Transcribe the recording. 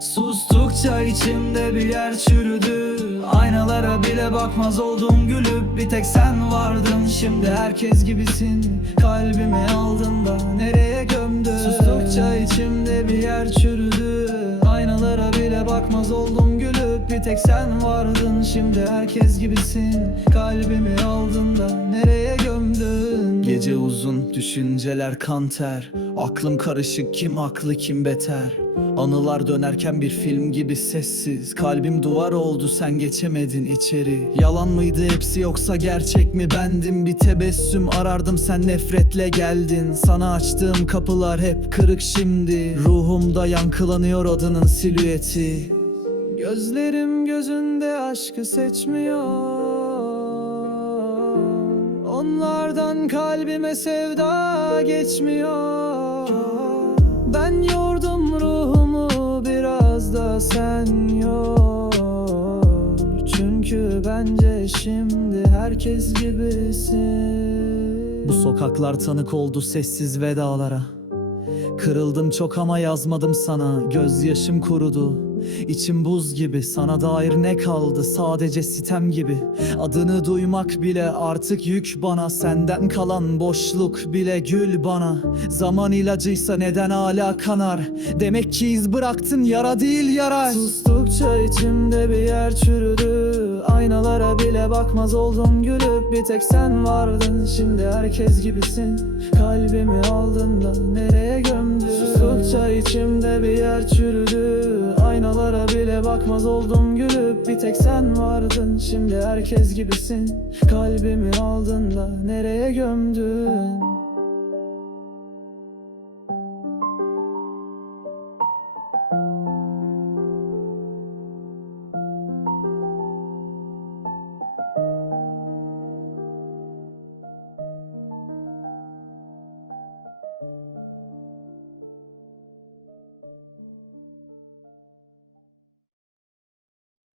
Sustukça içimde bir yer çürüdü. Aynalara bile bakmaz oldum gülüp Bir tek sen vardın. Şimdi herkes gibisin Kalbimi aldın da nereye gömdün? Sustukça içimde bir yer çürüdü. Aynalara bile bakmaz oldum gülüp Bir tek sen vardın. Şimdi herkes gibisin Kalbimi aldın da nereye gömdün Gece uzun düşünceler kanter Aklım karışık kim haklı kim beter? Anılar dönerken bir film gibi sessiz. Kalbim duvar oldu sen geçemedin içeri. Yalan mıydı hepsi yoksa gerçek mi? Bendim Bir tebessüm arardım sen nefretle geldin. Sana açtığım kapılar hep kırık şimdi. Ruhumda yankılanıyor adının silüeti. Gözlerim gözünde aşkı seçmiyor Onlardan kalbime sevda geçmiyor. Ben yordum ruhumu biraz da sen yor. Çünkü bence şimdi herkes gibisin. Bu sokaklar tanık oldu sessiz vedalara. Kırıldım çok ama yazmadım sana. Gözyaşım kurudu İçim buz gibi sana dair ne kaldı? Sadece sitem gibi. Adını duymak bile artık yük bana. Senden kalan boşluk bile gül bana. Zaman ilacıysa neden hala kanar? Demek ki iz bıraktın yara değil yarar. Sustukça içimde bir yer çürüdü. Aynalara bile bakmaz oldum gülüp. Bir tek sen vardın şimdi herkes gibisin. Kalbimi aldın da nereye gömdün? Sustukça içimde bir yer çürüdü Aynalara bile bakmaz oldum gülüp Bir tek sen vardın. Şimdi herkes gibisin Kalbimi aldın da nereye gömdün